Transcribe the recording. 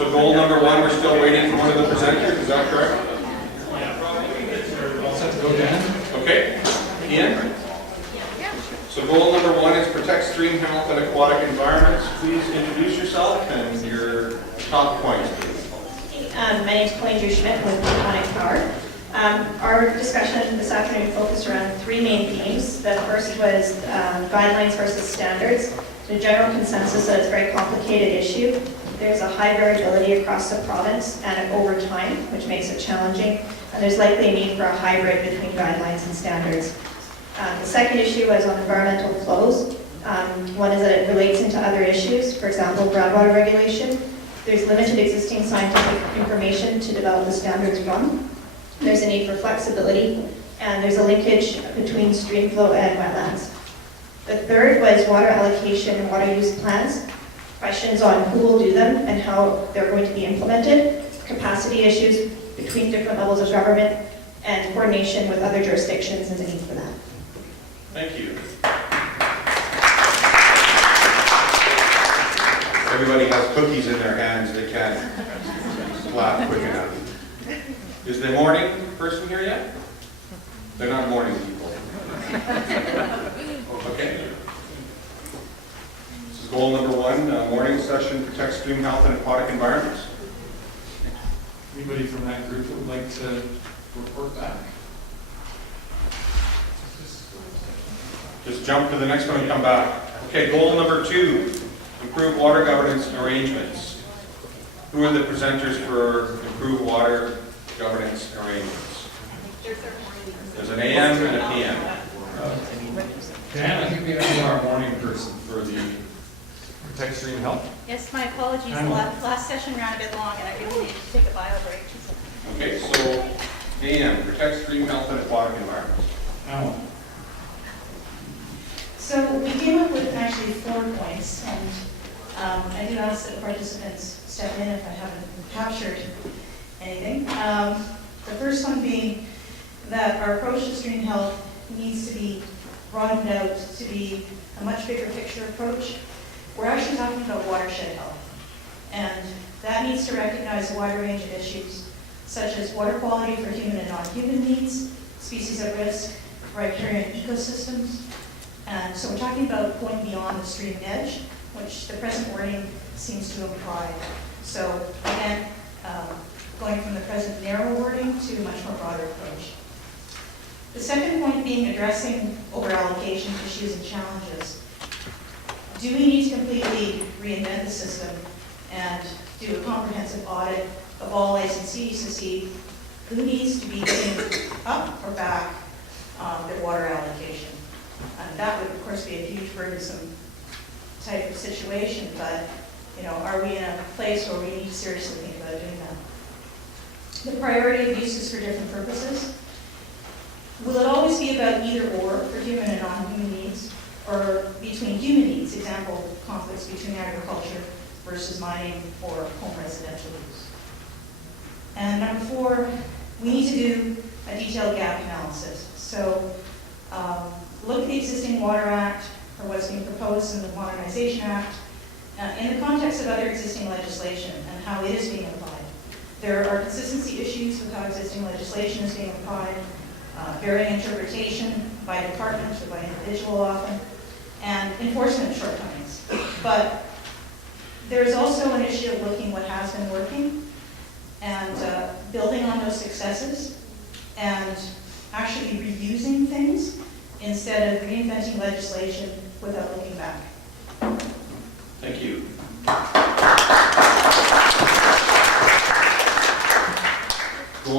So goal number one, we're still waiting for one of the presenters, is that correct? All set to go, Dan? Okay. Ian? So goal number one is protect stream health and aquatic environments. Please introduce yourself and your top points, please. My name is Colleen Giroux-Schmidt with Plutonic Power. Our discussion this afternoon focused around three main themes. The first was guidelines versus standards. The general consensus that it's a very complicated issue. There's a high variability across the province and over time, which makes it challenging. And there's likely a need for a hybrid between guidelines and standards. The second issue was on environmental flows. One is that it relates into other issues, for example, groundwater regulation. There's limited existing scientific information to develop the standards from. There's a need for flexibility, and there's a linkage between stream flow and wetlands. The third was water allocation and water use plans. Questions on who will do them and how they're going to be implemented. Capacity issues between different levels of government, and coordination with other jurisdictions and the need for that. Thank you. Everybody has cookies in their hands, they can't clap quick enough. Is the morning person here yet? They're not morning people. Okay. This is goal number one, morning session, protect stream health and aquatic environments. Anybody from that group that would like to report back? Just jump to the next one and come back. Okay, goal number two, improve water governance arrangements. Who are the presenters for improved water governance arrangements? There's an AM and a PM. Dan, I think we have our morning person for the protect stream health. Yes, my apologies. The Pamela. last session ran a bit long and I really needed to take a bio break. Okay, so AM, protect stream health and aquatic environments. Pamela. So we came up with actually 4 points, and I did ask that participants step in if I haven't captured anything. The first one being that our approach to stream health needs to be broadened out to be a much bigger picture approach. We're actually talking about watershed health, and that needs to recognize a wide range of issues, such as water quality for human and non-human needs, species at risk, riparian ecosystems. And so we're talking about going beyond the stream edge, which the present wording seems to imply. So again, going from the present narrow wording to a much more broader approach. The second point being addressing over-allocation issues and challenges. Do we need to completely reinvent the system and do a comprehensive audit of all licensees to see who needs to be getting up or back their water allocation? And that would, of course, be a huge burdensome type of situation, but, you know, are we in a place where we need to seriously think about doing that? The priority of uses for different purposes. Will it always be about either or for human and non-human needs, or between human needs, example, conflicts between agriculture versus mining or home residential use? And number 4, we need to do a detailed gap analysis. So look at the existing Water Act, or what's being proposed in the Modernization Act, in the context of other existing legislation and how it is being applied. There are consistency issues with how existing legislation is being applied, varying interpretation by department or by individual often, and enforcement shortcomings. But there's also an issue of looking what has been working and building on those successes and actually reusing things instead of reinventing legislation without looking back.